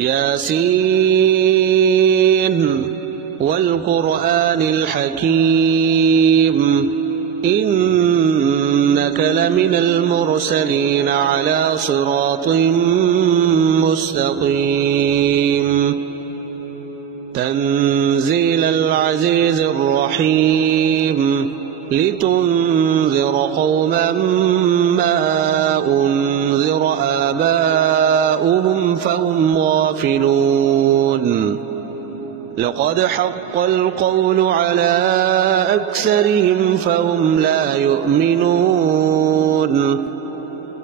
ياسين والقرآن الحكيم إنك لمن المرسلين على صراط مستقيم تنزيل العزيز الرحيم لتنذر قوما ما أنذر آباؤهم فهم غافلون لقد حق القول على أكثرهم فهم لا يؤمنون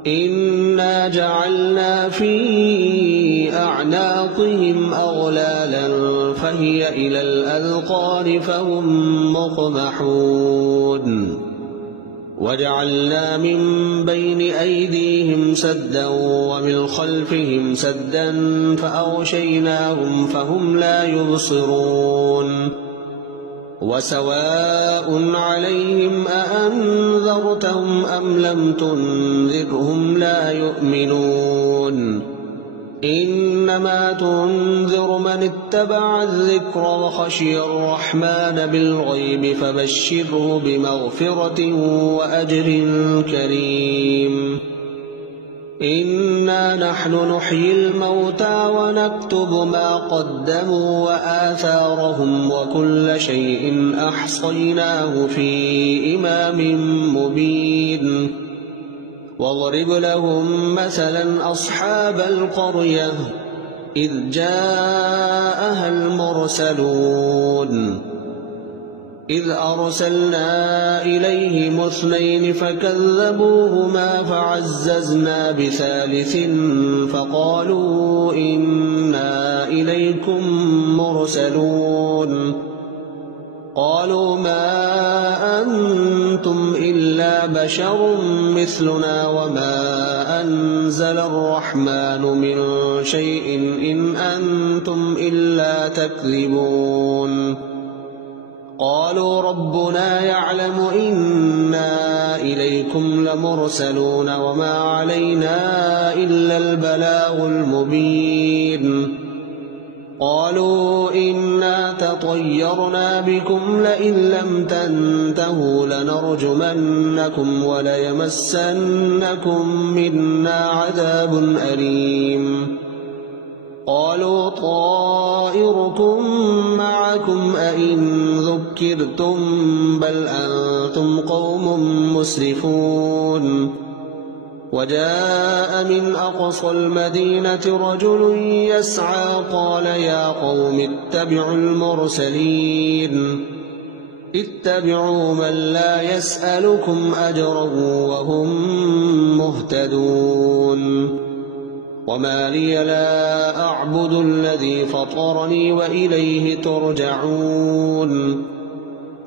إنا جعلنا في أعناقهم أغلالا فهي إلى الأذقان فهم مقمحون وجعلنا من بين أيديهم سدا ومن خلفهم سدا فأغشيناهم فهم لا يبصرون وسواء عليهم أأنذرتهم أم لم تنذرهم لا يؤمنون إنما تنذر من اتبع الذكر وخشي الرحمن بالغيب فبشره بمغفرة وأجر كريم إنا نحن نحيي الموتى ونكتب ما قدموا وآثارهم وكل شيء أحصيناه في إمام مبين واضرب لهم مثلا أصحاب القرية إذ جاءها المرسلون إذ أرسلنا إليهم 2 فكذبوهما فعززنا بثالث فقالوا إنا إليكم مرسلون قالوا ما أنتم إلا بشر مثلنا وما أنزل الرحمن من شيء إن أنتم إلا تكذبون قالوا ربنا يعلم إنا إليكم لمرسلون وما علينا إلا البلاغ المبين قالوا إنا تطيرنا بكم لئن لم تنتهوا لنرجمنكم وليمسنكم منا عذاب أليم قالوا طائركم معكم أئن ذكرتم بل أنتم قوم مسرفون وجاء من أقصى المدينة رجل يسعى قال يا قوم اتبعوا المرسلين اتبعوا من لا يسألكم أجرا وهم مهتدون وما لي لا أعبد الذي فطرني وإليه ترجعون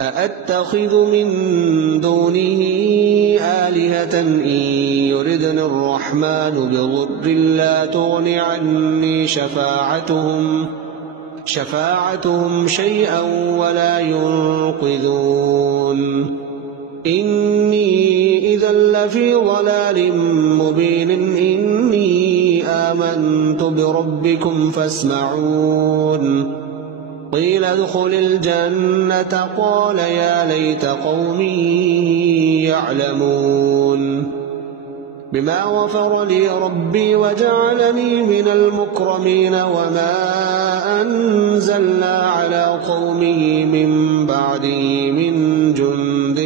أأتخذ من دونه آلهة إن يردن الرحمن بضر لا تغن عني شفاعتهم شيئا ولا ينقذون إني إذا لفي ضلال مبين إني آمنت بربكم فاسمعون قيل ادخل الجنة قال يا ليت قومي يعلمون بما غفر لي ربي وجعلني من المكرمين وما أنزلنا على قومه من بعده من جند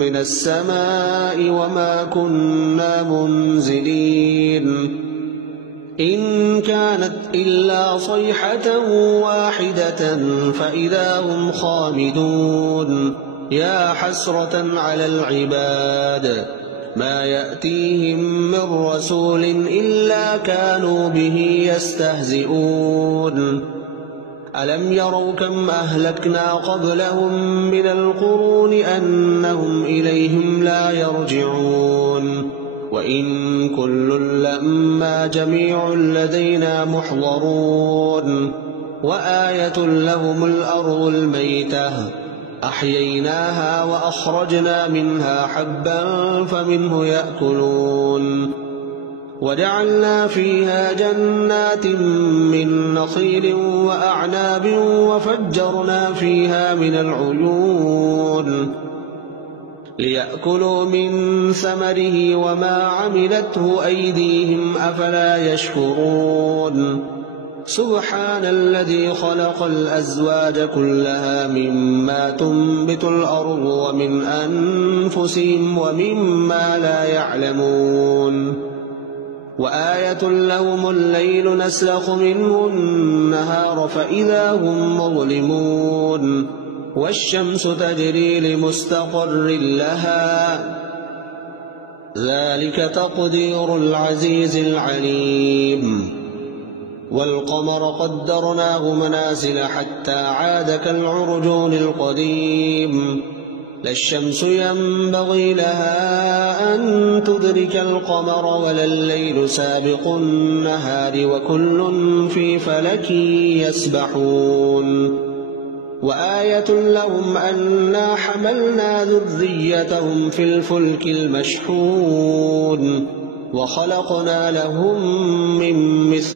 من السماء وما كنا منزلين إن كانت إلا صيحة واحدة فإذا هم خامدون يا حسرة على العباد ما يأتيهم من رسول إلا كانوا به يستهزئون ألم يروا كم أهلكنا قبلهم من القرون أنهم إليهم لا يرجعون وإن كل لما جميع لدينا محضرون وآية لهم الأرض الميتة أحييناها وأخرجنا منها حبا فمنه يأكلون وجعلنا فيها جنات من نخيل وأعناب وفجرنا فيها من العيون ليأكلوا من ثمره وما عملته أيديهم أفلا يشكرون سبحان الذي خلق الأزواج كلها مما تنبت الأرض ومن أنفسهم ومما لا يعلمون وآية لهم الليل نسلخ منه النهار فإذا هم مظلمون والشمس تجري لمستقر لها ذلك تقدير العزيز العليم والقمر قدرناه منازل حتى عاد كالعرجون القديم لا الشمس ينبغي لها أن تدرك القمر ولا الليل سابق النهار وكل في فلك يسبحون وآية لهم أنا حملنا ذريتهم في الفلك المشحون وخلقنا لهم من مثل